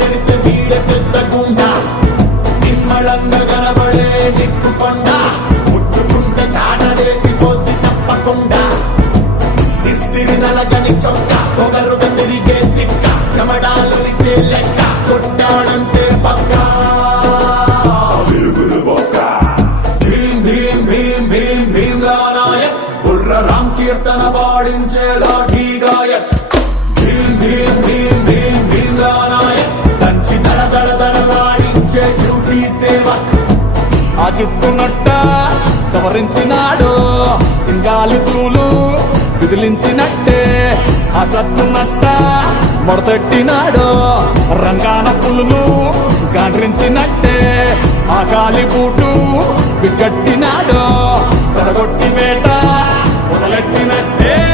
నెడితే వీడ పెద్ద గుండ నిమ్మళంగా కనబడే నిప్పుకొండ ముట్టుకుంటే కాటలేసి పోద్ది తప్పకుండా ఇస్తిరి నలగని చొక్క పొగరుగా తిరిగే తిక్క చెమడాలు ఇచ్చే లెక్క కొట్టాడంటే పక్క విరుగులు బొక్క భీం భీం భీం భీం భీమ్లా నాయక్ బుర్ర రామ్ కీర్తన పాడించే లాఠీ గాయక్ భీం భీం భీం భీం భీమ్లా నాయక్ దంచి దడ దడ దడలాడించే డ్యూటీ సేవక్ ఆ చుట్టునట్ట సవరించినాడు సింగాలి తూలు విదిలించినట్టే ఆ సత్తునట్ట మొడతెట్టినాడు రంగాన పులులు గాండ్రించినట్టే ఆ కాలి బూటు బిగ్గట్టినాడు తడగొట్టి వేట